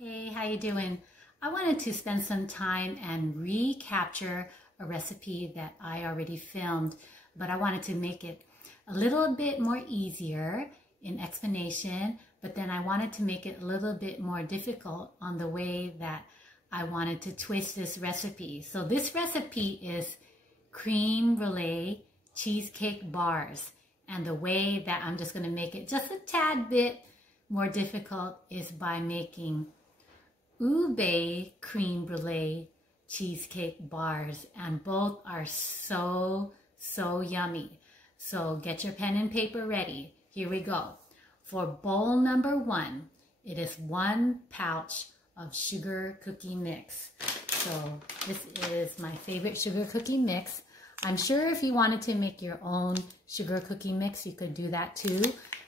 Hey, how you doing? I wanted to spend some time and recapture a recipe that I already filmed, but I wanted to make it a little bit more easier in explanation, but then I wanted to make it a little bit more difficult on the way that I wanted to twist this recipe. So this recipe is creme brulee cheesecake bars, and the way that I'm just going to make it just a tad bit more difficult is by making ube creme brulee cheesecake bars, and both are so yummy. So get your pen and paper ready. Here we go. For bowl number 1, it is 1 pouch of sugar cookie mix. So this is my favorite sugar cookie mix. I'm sure if you wanted to make your own sugar cookie mix, you could do that too.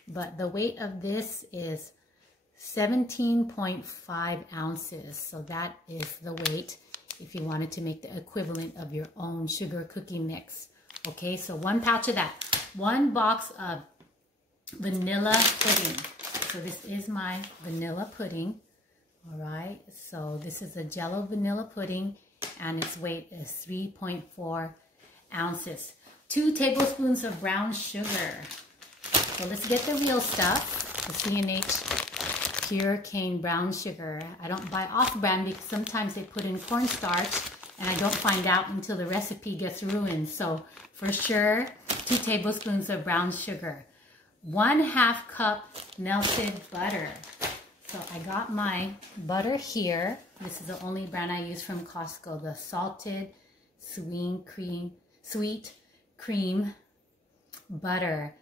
But the weight of this is 17.5 ounces. So that is the weight if you wanted to make the equivalent of your own sugar cookie mix. Okay, so 1 pouch of that. 1 box of vanilla pudding. So this is my vanilla pudding. All right, so this is a Jello vanilla pudding and its weight is 3.4 ounces. 2 tablespoons of brown sugar. So let's get the real stuff, the C&H pure cane brown sugar. I don't buy off-brand because sometimes they put in cornstarch and I don't find out until the recipe gets ruined. So for sure, 2 tablespoons of brown sugar. 1/2 cup melted butter. So I got my butter here. This is the only brand I use from Costco, the salted sweet cream butter.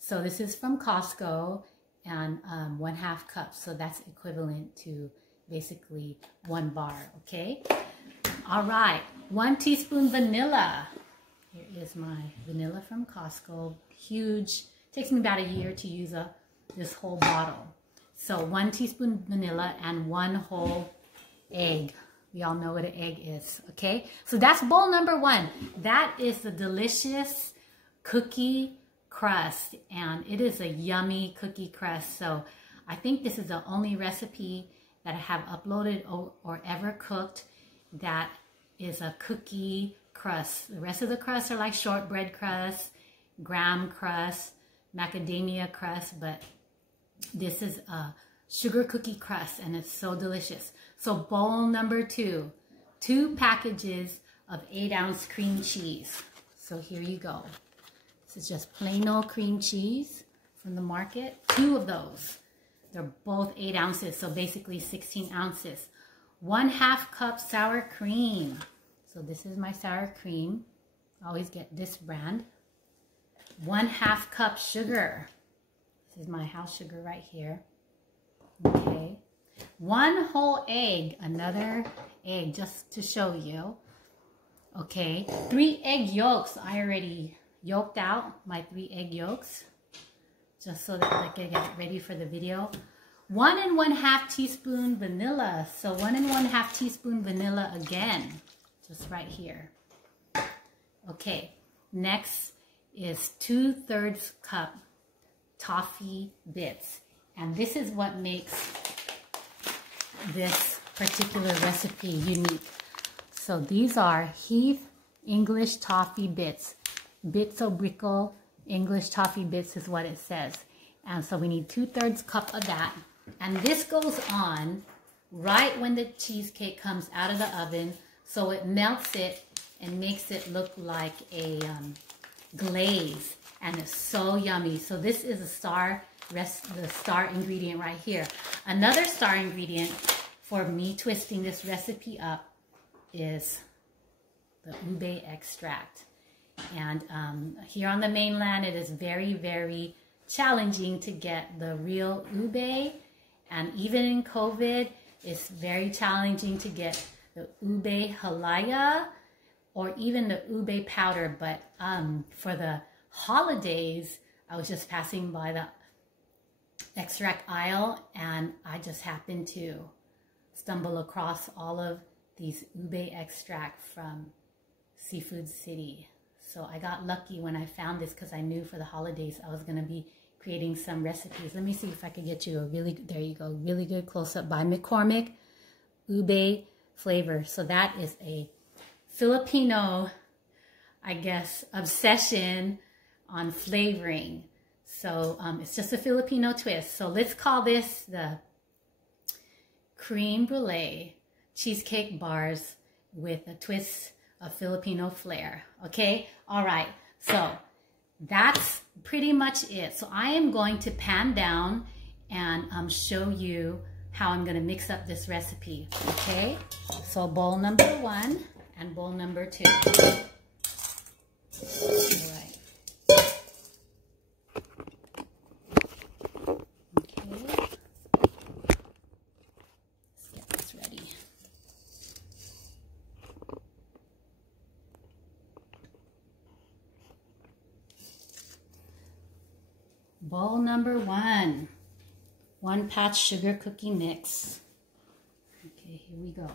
So this is from Costco, and 1/2 cup. So that's equivalent to basically 1 bar, okay? All right, 1 teaspoon vanilla. Here is my vanilla from Costco. Huge, takes me about a year to use this whole bottle. So 1 teaspoon vanilla and 1 whole egg. We all know what an egg is, okay? So that's bowl number 1. That is the delicious cookie crust, and it is a yummy cookie crust. So I think this is the only recipe that I have uploaded or ever cooked that is a cookie crust. The rest of the crusts are like shortbread crust, graham crust, macadamia crust, but this is a sugar cookie crust and it's so delicious. So bowl number 2, 2 packages of 8-ounce cream cheese. So here you go. This is just plain old cream cheese from the market. 2 of those. They're both 8 ounces, so basically 16 ounces. 1/2 cup sour cream. So this is my sour cream. I always get this brand. 1/2 cup sugar. This is my house sugar right here. Okay. 1 whole egg. Another egg just to show you. Okay. 3 egg yolks. I already yolked out my 3 egg yolks just so that I can get ready for the video. 1 1/2 teaspoon vanilla. So 1 1/2 teaspoon vanilla again, just right here. Okay, next is 2/3 cup toffee bits, and this is what makes this particular recipe unique. So these are Heath English toffee bits. Bits o' brickle English toffee bits is what it says. And so we need 2/3 cup of that. And this goes on right when the cheesecake comes out of the oven. So it melts it and makes it look like a glaze. And it's so yummy. So this is the star ingredient right here. Another star ingredient for me twisting this recipe up is the ube extract. And here on the mainland, it is very challenging to get the real ube. And even in COVID, it's very challenging to get the ube halaya or even the ube powder. But for the holidays, I was just passing by the extract aisle and I just happened to stumble across all of these ube extract from Seafood City. So I got lucky when I found this because I knew for the holidays I was going to be creating some recipes. Let me see if I can get you a there you go, really good close-up by McCormick, ube flavor. So that is a Filipino, I guess, obsession on flavoring. So it's just a Filipino twist. So let's call this the creme brulee cheesecake bars with a twist of Filipino flair. Okay, all right. So that's pretty much it. So I am going to pan down and show you how I'm going to mix up this recipe. Okay, so bowl number 1 and bowl number 2. All right. Bowl number 1, 1 patch sugar cookie mix. Okay, here we go.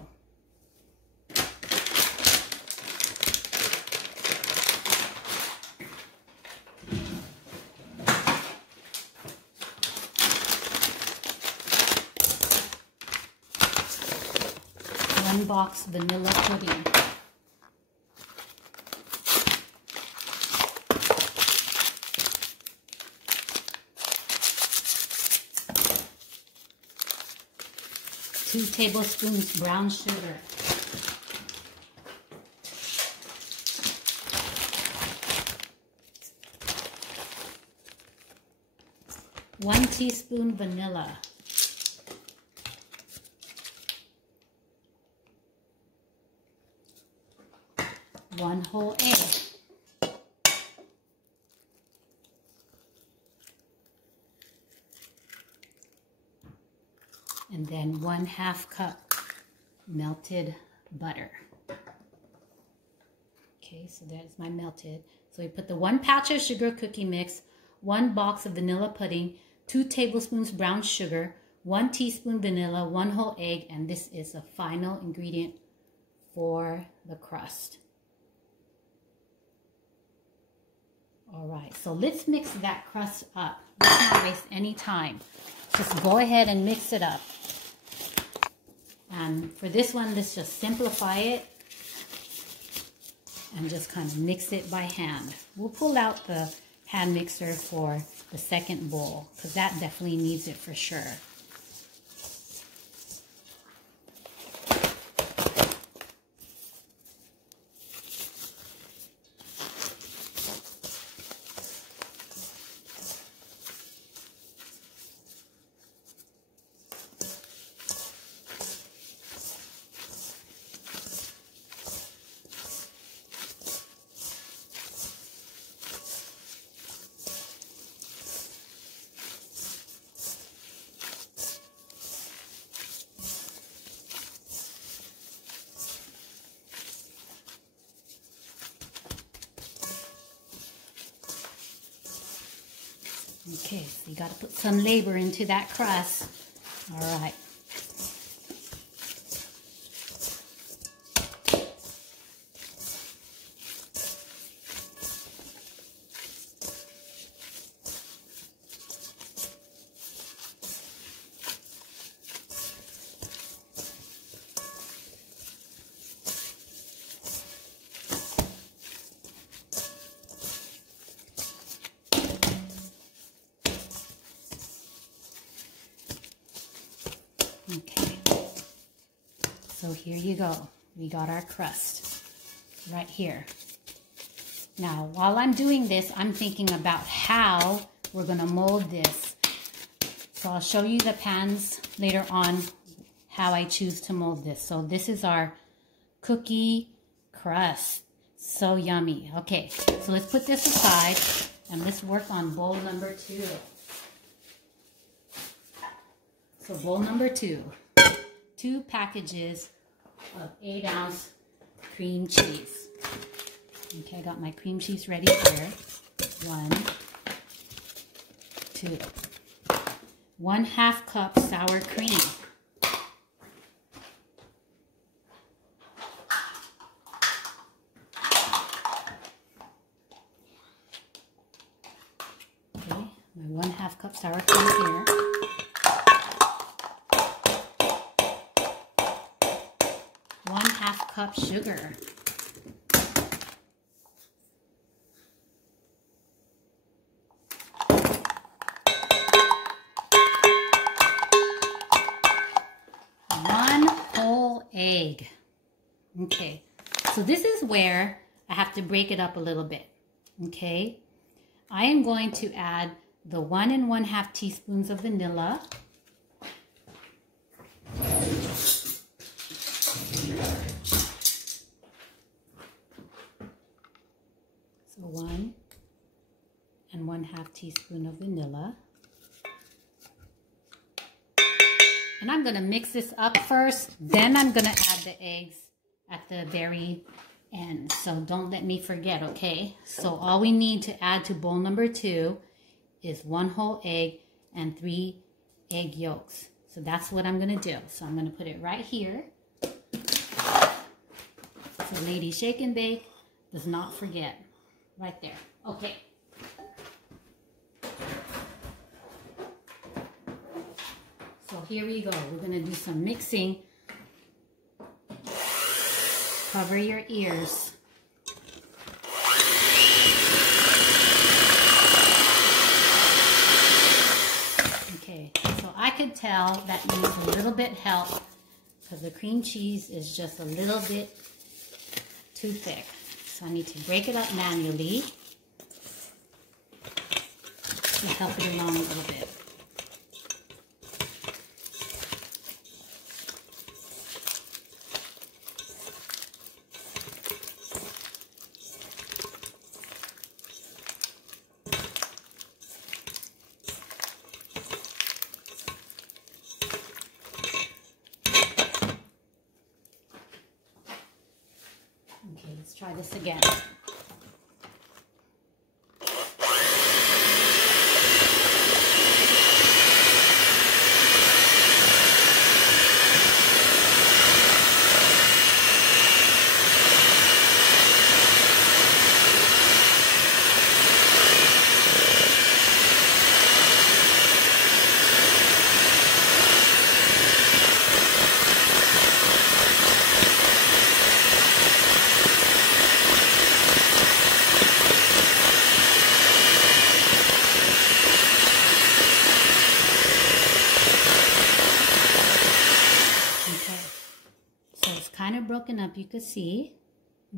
One box vanilla pudding. 2 tablespoons brown sugar. 1 teaspoon vanilla. 1 whole egg. And then 1/2 cup melted butter. Okay, so that's my melted. So we put the 1 patch of sugar cookie mix, 1 box of vanilla pudding, 2 tablespoons brown sugar, 1 teaspoon vanilla, 1 whole egg, and this is the final ingredient for the crust. All right, so let's mix that crust up. Let's not waste any time. Just go ahead and mix it up. And for this one, let's just simplify it and just kind of mix it by hand. We'll pull out the hand mixer for the second bowl because that definitely needs it for sure. Okay, so you got to put some labor into that crust. All right. Okay, so here you go. We got our crust right here. Now, while I'm doing this, I'm thinking about how we're going to mold this. So I'll show you the pans later on how I choose to mold this. So this is our cookie crust. So yummy. Okay, so let's put this aside and let's work on bowl number 2. So bowl number 2, 2 packages of 8-ounce cream cheese. Okay, I got my cream cheese ready here. 1, 2. 1/2 cup sour cream. Okay, my 1/2 sour cream here. One-half cup sugar. One whole egg. Okay, so this is where I have to break it up a little bit. Okay, I am going to add the 1 1/2 teaspoons of vanilla. So 1 1/2 teaspoon of vanilla. And I'm going to mix this up first, then I'm going to add the eggs at the very end. So don't let me forget, okay? So all we need to add to bowl number 2 is 1 whole egg and 3 egg yolks. So that's what I'm going to do. So I'm going to put it right here. So lady, shake and bake, does not forget. Right there. Okay. So here we go. We're going to do some mixing. Cover your ears. Okay, so I could tell that needs a little bit help because the cream cheese is just a little bit too thick. So I need to break it up manually to help it along a little bit. Okay, let's try this again. Broken up, you can see.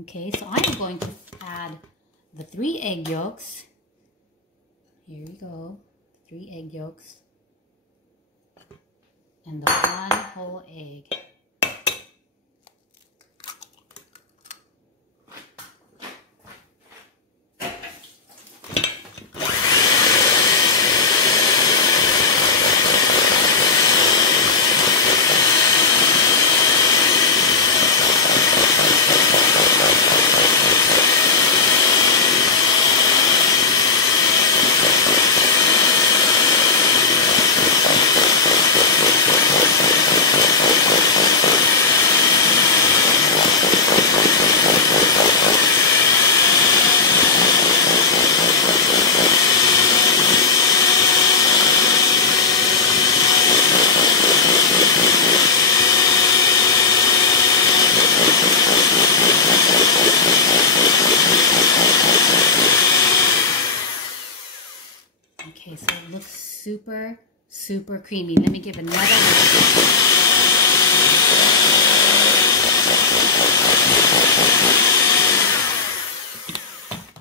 Okay, so I'm going to add the 3 egg yolks. Here we go, 3 egg yolks and the 1 whole egg. Okay, so it looks super, super creamy. Let me give another one.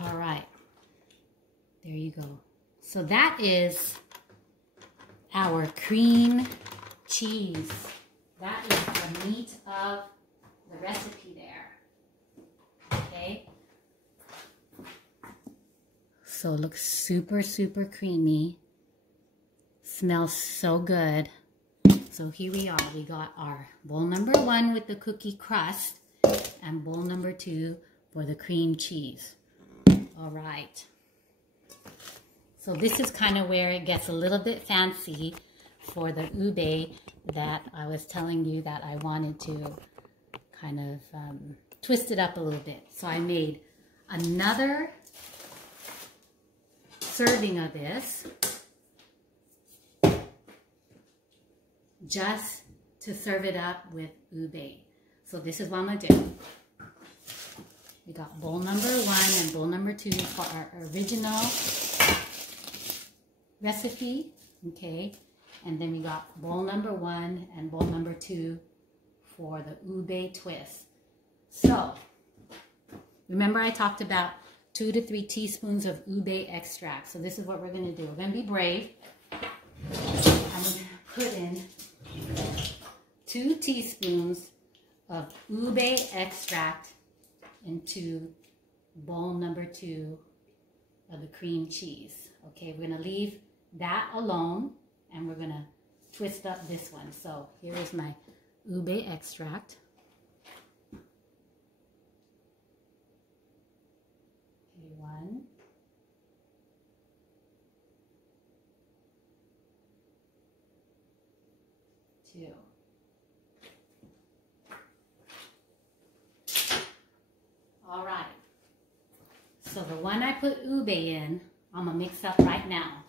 All right, there you go. So that is our cream cheese. That is the meat of the recipe there. Okay. So it looks super, super creamy. Smells so good. So here we are. We got our bowl number 1 with the cookie crust and bowl number 2 for the cream cheese. All right. So this is kind of where it gets a little bit fancy for the ube that I was telling you that I wanted to kind of twist it up a little bit. So I made another serving of this. just to serve it up with ube. So this is what I'm gonna do. We got bowl number 1 and bowl number 2 for our original recipe, okay? And then we got bowl number 1 and bowl number 2 for the ube twist. So, remember I talked about 2 to 3 teaspoons of ube extract. So this is what we're gonna do. We're gonna be brave. I'm gonna put in 2 teaspoons of ube extract into bowl number 2 of the cream cheese. Okay, we're gonna leave that alone and we're gonna twist up this one. So here is my ube extract. Okay, 1, 2. All right. So the one I put ube in, I'm gonna mix up right now.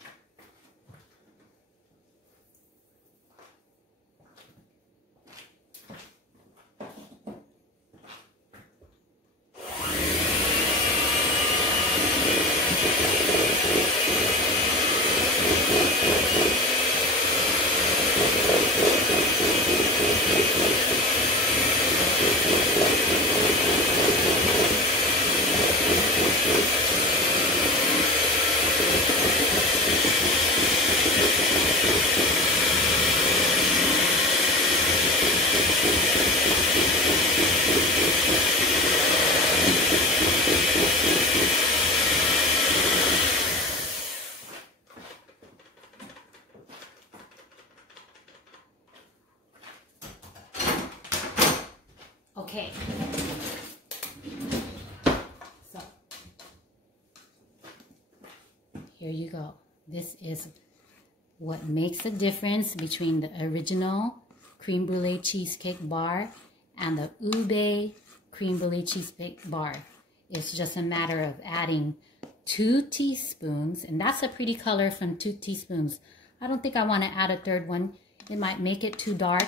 Okay, so here you go. This is what makes the difference between the original creme brulee cheesecake bar and the ube creme brulee cheesecake bar. It's just a matter of adding 2 teaspoons, and that's a pretty color from 2 teaspoons. I don't think I want to add a third one. It might make it too dark,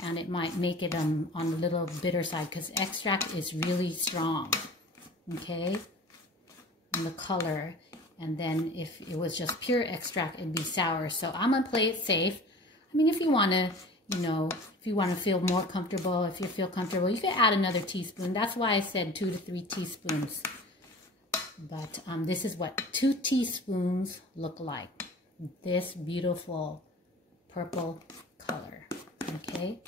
and it might make it on the little bitter side because extract is really strong, okay, and the color. And then if it was just pure extract, it'd be sour. So I'm gonna play it safe. I mean, if you want to, you know, if you want to feel more comfortable, if you feel comfortable, you can add another teaspoon. That's why I said 2 to 3 teaspoons. But this is what 2 teaspoons look like. This beautiful purple color. Okay.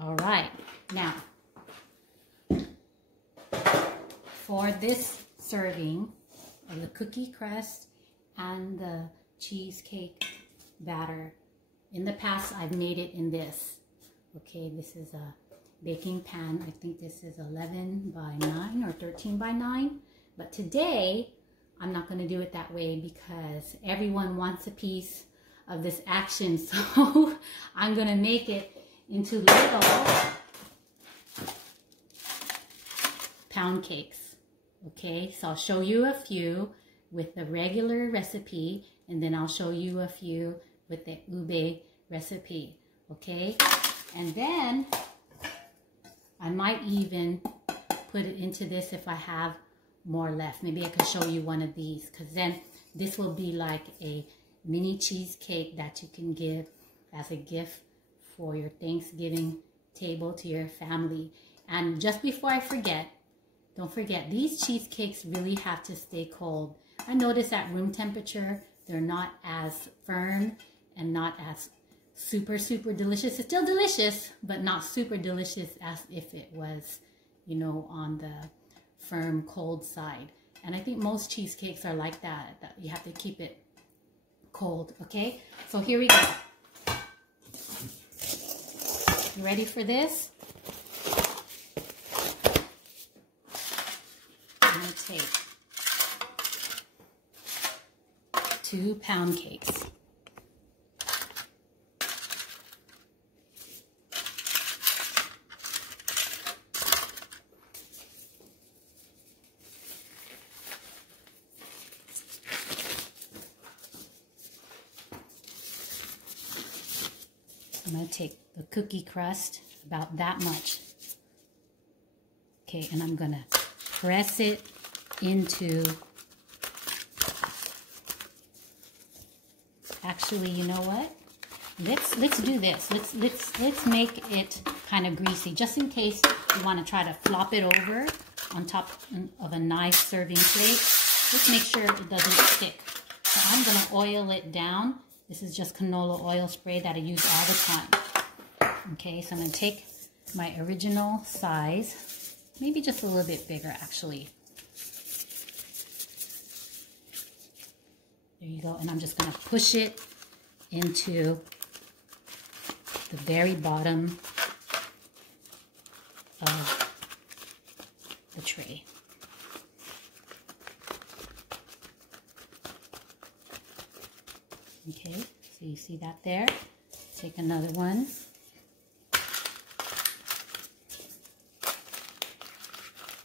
All right. Now, for this serving of the cookie crust and the cheesecake batter, in the past I've made it in this. Okay, this is a baking pan. I think this is 11 by 9 or 13 by 9. But today, I'm not going to do it that way because everyone wants a piece of this action. So I'm going to make it into little pound cakes. Okay, so I'll show you a few with the regular recipe, and then I'll show you a few with the ube recipe. Okay, and then I might even put it into this if I have more left. Maybe I could show you one of these, because then this will be like a mini cheesecake that you can give as a gift for your Thanksgiving table to your family. And just before I forget, don't forget, these cheesecakes really have to stay cold. I notice at room temperature, they're not as firm and not as super delicious. It's still delicious, but not super delicious as if it was, you know, on the firm cold side. And I think most cheesecakes are like that you have to keep it cold. Okay, so here we go. You ready for this? I'm going to take 2 pound cakes. I'm going to take the cookie crust, about that much. Okay, and I'm going to press it into, actually, you know what? Let's do this. Let's make it kind of greasy, just in case you want to try to flop it over on top of a nice serving plate. Just make sure it doesn't stick. So I'm going to oil it down. This is just canola oil spray that I use all the time. Okay, so I'm going to take my original size, maybe just a little bit bigger actually. There you go, and I'm just going to push it into the very bottom of the tray. Okay, so you see that there. Take another one.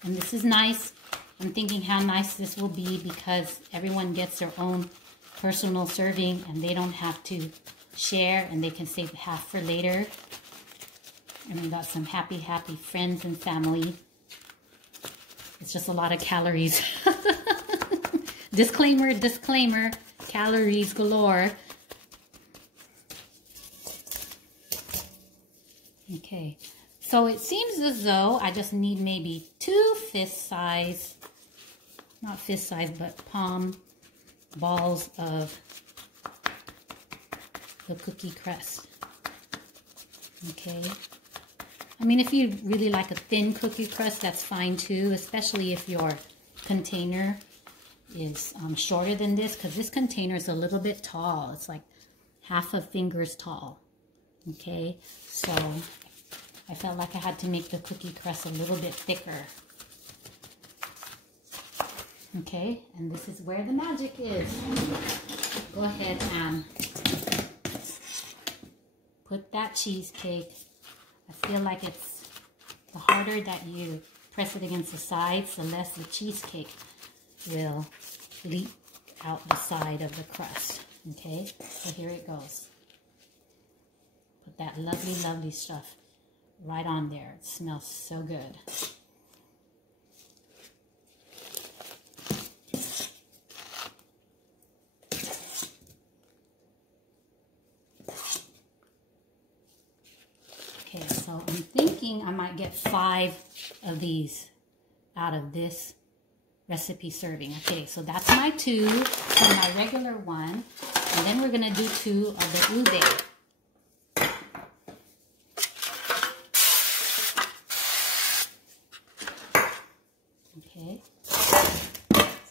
And this is nice. I'm thinking how nice this will be because everyone gets their own personal serving and they don't have to share, and they can save half for later. And we got some happy friends and family. It's just a lot of calories. Disclaimer, disclaimer, calories galore. Okay, so it seems as though I just need maybe 2 fist size, not fist size, but palm balls of the cookie crust. Okay. I mean, if you really like a thin cookie crust, that's fine too, especially if your container is shorter than this, because this container is a little bit tall. It's like half a finger's tall. Okay, so I felt like I had to make the cookie crust a little bit thicker. Okay, and this is where the magic is. Go ahead and put that cheesecake. I feel like it's the harder that you press it against the sides, the less the cheesecake will leak out the side of the crust. Okay, so here it goes. Put that lovely, lovely stuff right on there. It smells so good. Okay, so I'm thinking I might get 5 of these out of this recipe serving. Okay, so that's my 2 from my regular one. And then we're going to do 2 of the ube. Okay, so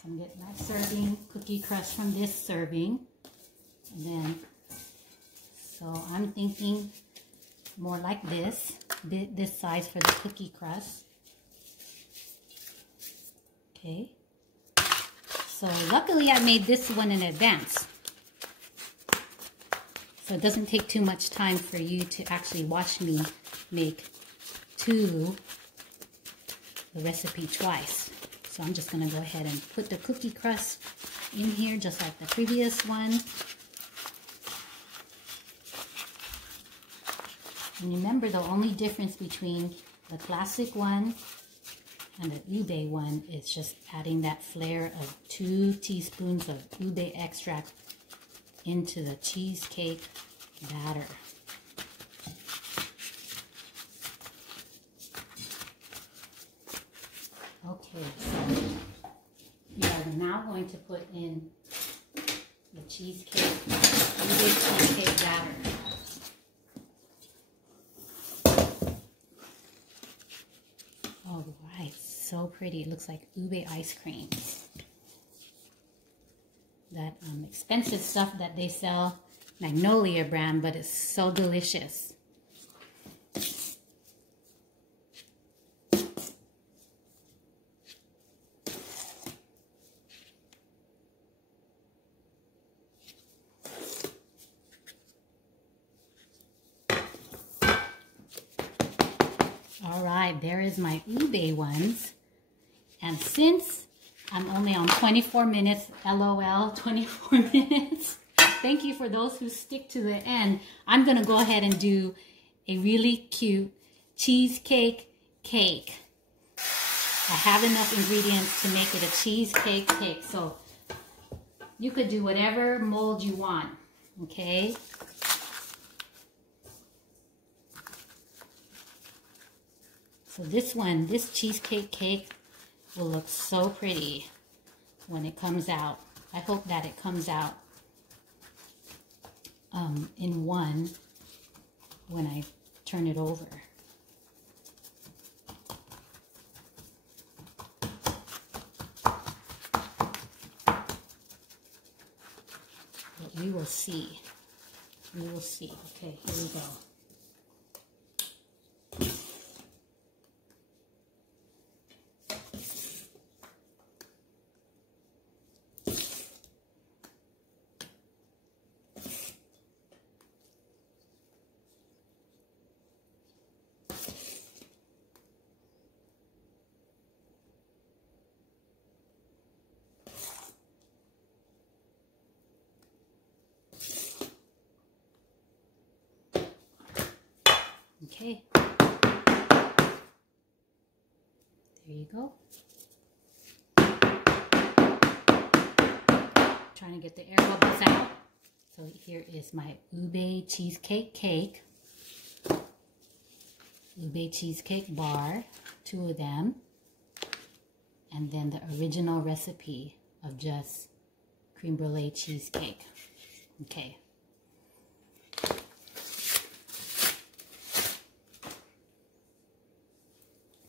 I'm getting my serving cookie crust from this serving. And then, so I'm thinking more like this size for the cookie crust. Okay, so luckily I made this one in advance, so it doesn't take too much time for you to actually watch me make the recipe twice. So I'm just going to go ahead and put the cookie crust in here just like the previous one. And remember, the only difference between the classic one and the ube one is just adding that flair of 2 teaspoons of ube extract into the cheesecake batter. Okay, so we are now going to put in the cheesecake, ube cheesecake batter. All right, so pretty. It looks like ube ice cream. That expensive stuff that they sell, Magnolia brand, but it's so delicious. All right, there is my ube ones. And since I'm only on 24 minutes, LOL, 24 minutes, Thank you for those who stick to the end. I'm gonna go ahead and do a really cute cheesecake cake. I have enough ingredients to make it a cheesecake cake. So you could do whatever mold you want, okay? So this cheesecake cake will look so pretty when it comes out. I hope that it comes out in one when I turn it over. But we will see. We will see. Okay, here we go. Okay, there you go. Trying to get the air bubbles out. So here is my ube cheesecake cake, ube cheesecake bar, 2 of them, and then the original recipe of just creme brulee cheesecake. Okay.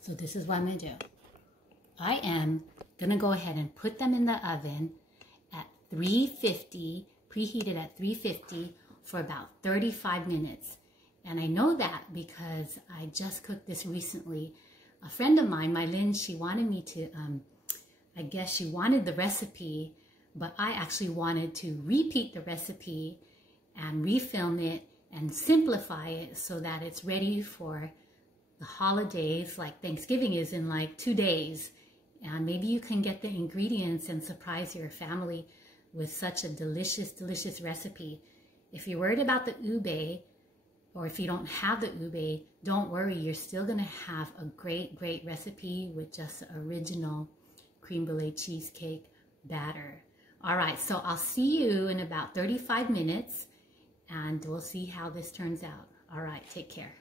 So this is what I'm going to do. I am going to go ahead and put them in the oven at 350, preheated at 350 for about 35 minutes. And I know that because I just cooked this recently. A friend of mine, Mylin, she wanted me to, I guess she wanted the recipe, but I actually wanted to repeat the recipe and refilm it and simplify it so that it's ready for the holidays. Like Thanksgiving is in like 2 days, and maybe you can get the ingredients and surprise your family with such a delicious, delicious recipe. If you're worried about the ube, or if you don't have the ube, don't worry, you're still gonna have a great, great recipe with just the original creme brulee cheesecake batter. All right, so I'll see you in about 35 minutes and we'll see how this turns out. All right, take care.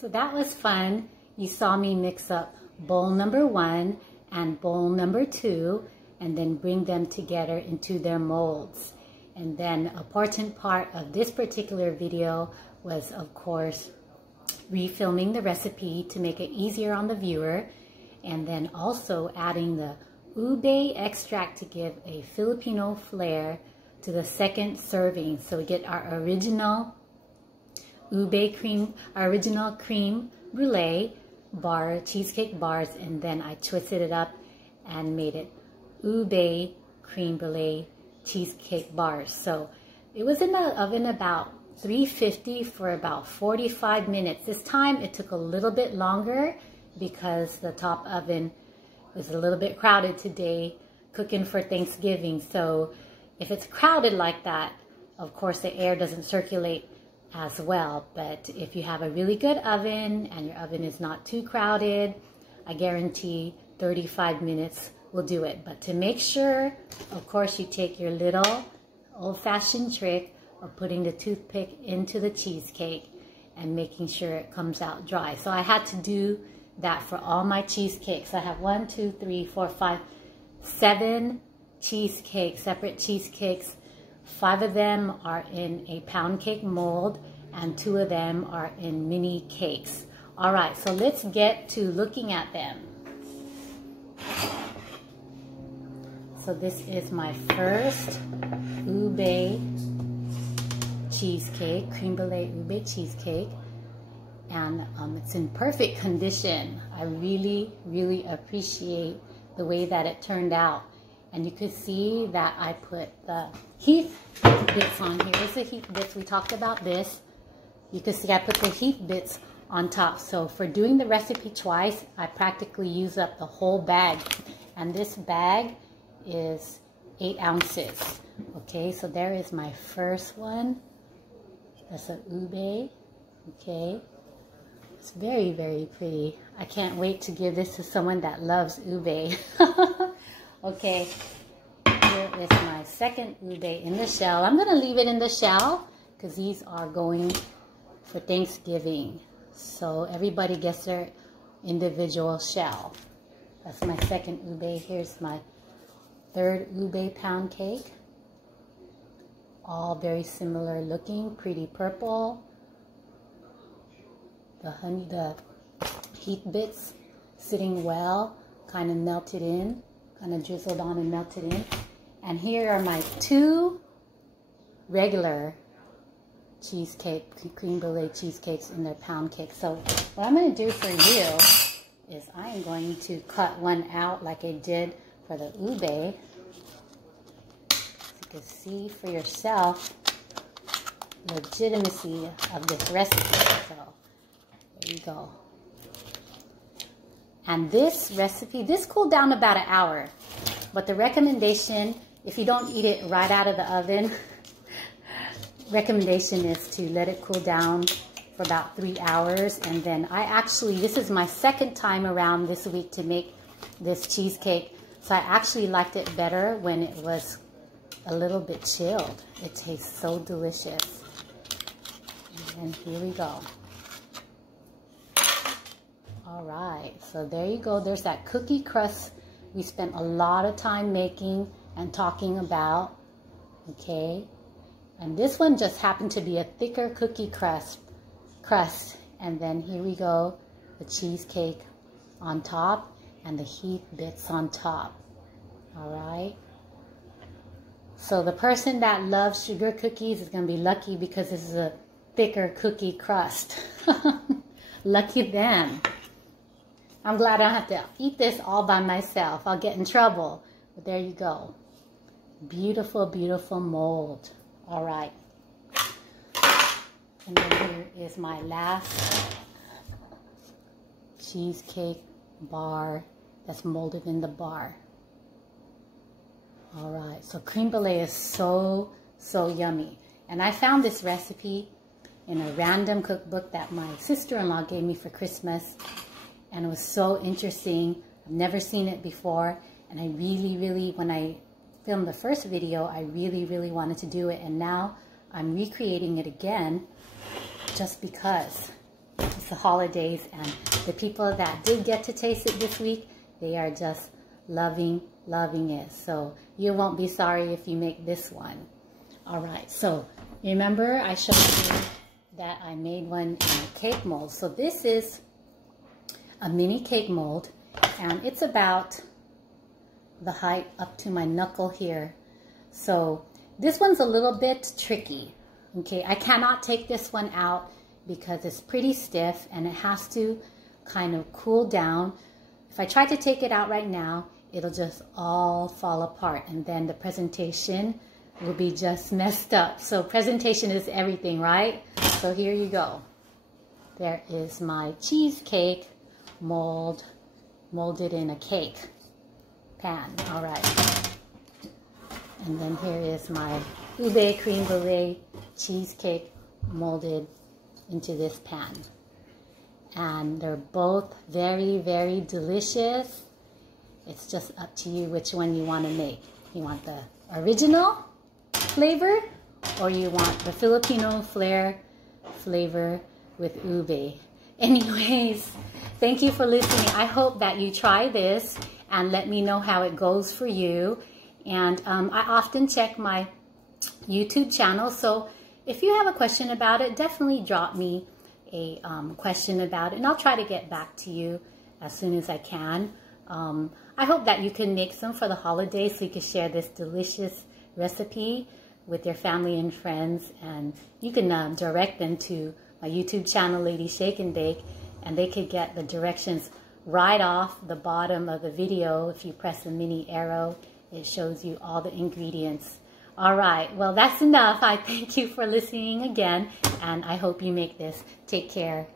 So that was fun. You saw me mix up bowl number 1 and bowl number 2 and then bring them together into their molds. And then a important part of this particular video was, of course, refilming the recipe to make it easier on the viewer, and then also adding the ube extract to give a Filipino flair to the second serving. So we get our original ube cream, our original creme brulee bar, cheesecake bars, and then I twisted it up and made it ube creme brulee cheesecake bars. So it was in the oven about 350 for about 45 minutes. This time it took a little bit longer because the top oven was a little bit crowded today, cooking for Thanksgiving. So if it's crowded like that, of course the air doesn't circulate as well. But if you have a really good oven and your oven is not too crowded, I guarantee 35 minutes will do it. But to make sure, of course, you take your little old-fashioned trick of putting the toothpick into the cheesecake and making sure it comes out dry. So I had to do that for all my cheesecakes. I have 1, 2, 3, 4, 5, 7 cheesecakes, separate cheesecakes. 5 of them are in a pound cake mold and 2 of them are in mini cakes. All right, so let's get to looking at them. So this is my first ube cheesecake, creme brulee ube cheesecake, and it's in perfect condition. I really, really appreciate the way that it turned out. And you could see that I put the heat bits on here. Here's the heat bits. We talked about this. You can see I put the heat bits on top. So for doing the recipe twice, I practically use up the whole bag. And this bag is 8 ounces. Okay, so there is my first one. That's an ube. Okay, it's very, very pretty. I can't wait to give this to someone that loves ube. Okay, here is my second ube in the shell. I'm gonna leave it in the shell because these are going for Thanksgiving. So everybody gets their individual shell. That's my second ube. Here's my third ube pound cake. All very similar looking, pretty purple. The heat bits sitting well, kind of melted in, kind of drizzled on and melted in. And here are my two regular cheesecake, cream brulee cheesecakes in their pound cake. So what I'm going to do for you is I am going to cut one out like I did for the ube. So you can see for yourself the legitimacy of this recipe. So there you go. And this recipe, this cooled down about an hour. But the recommendation, if you don't eat it right out of the oven, recommendation is to let it cool down for about 3 hours. And then this is my second time around this week to make this cheesecake. So I actually liked it better when it was a little bit chilled. It tastes so delicious. And here we go. All right, so there you go. There's that cookie crust we spent a lot of time making and talking about, okay? And this one just happened to be a thicker cookie crust. And then here we go, the cheesecake on top and the heat bits on top, all right? So the person that loves sugar cookies is gonna be lucky because this is a thicker cookie crust. Lucky them. I'm glad I don't have to eat this all by myself. I'll get in trouble. But there you go. Beautiful, beautiful mold. All right. And then here is my last cheesecake bar that's molded in the bar. All right. So creme brulee is so, so yummy. And I found this recipe in a random cookbook that my sister-in-law gave me for Christmas. And it was so interesting. I've never seen it before. And I really, when I filmed the first video, I really wanted to do it. And now I'm recreating it again just because it's the holidays. And the people that did get to taste it this week, they are just loving it. So you won't be sorry if you make this one. All right, so remember I showed you that I made one in a cake mold. So this is a mini cake mold, and it's about the height up to my knuckle here. So this one's a little bit tricky, okay? I cannot take this one out because it's pretty stiff and it has to kind of cool down. If I try to take it out right now, it'll just all fall apart, and then the presentation will be just messed up. So presentation is everything, right? So here you go. There is my cheesecake molded in a cake pan. All right. And then here is my ube creme brulee cheesecake molded into this pan. And they're both very delicious. It's just up to you which one you want to make. You want the original flavor or you want the Filipino flavor with ube. Anyways, thank you for listening. I hope that you try this and let me know how it goes for you. And I often check my YouTube channel, so if you have a question about it, definitely drop me a question about it, and I'll try to get back to you as soon as I can. I hope that you can make some for the holidays so you can share this delicious recipe with your family and friends, and you can direct them to my YouTube channel, Lady Shake and Bake, and they could get the directions right off the bottom of the video. If you press the mini arrow, it shows you all the ingredients. All right, well, that's enough. I thank you for listening again, and I hope you make this. Take care.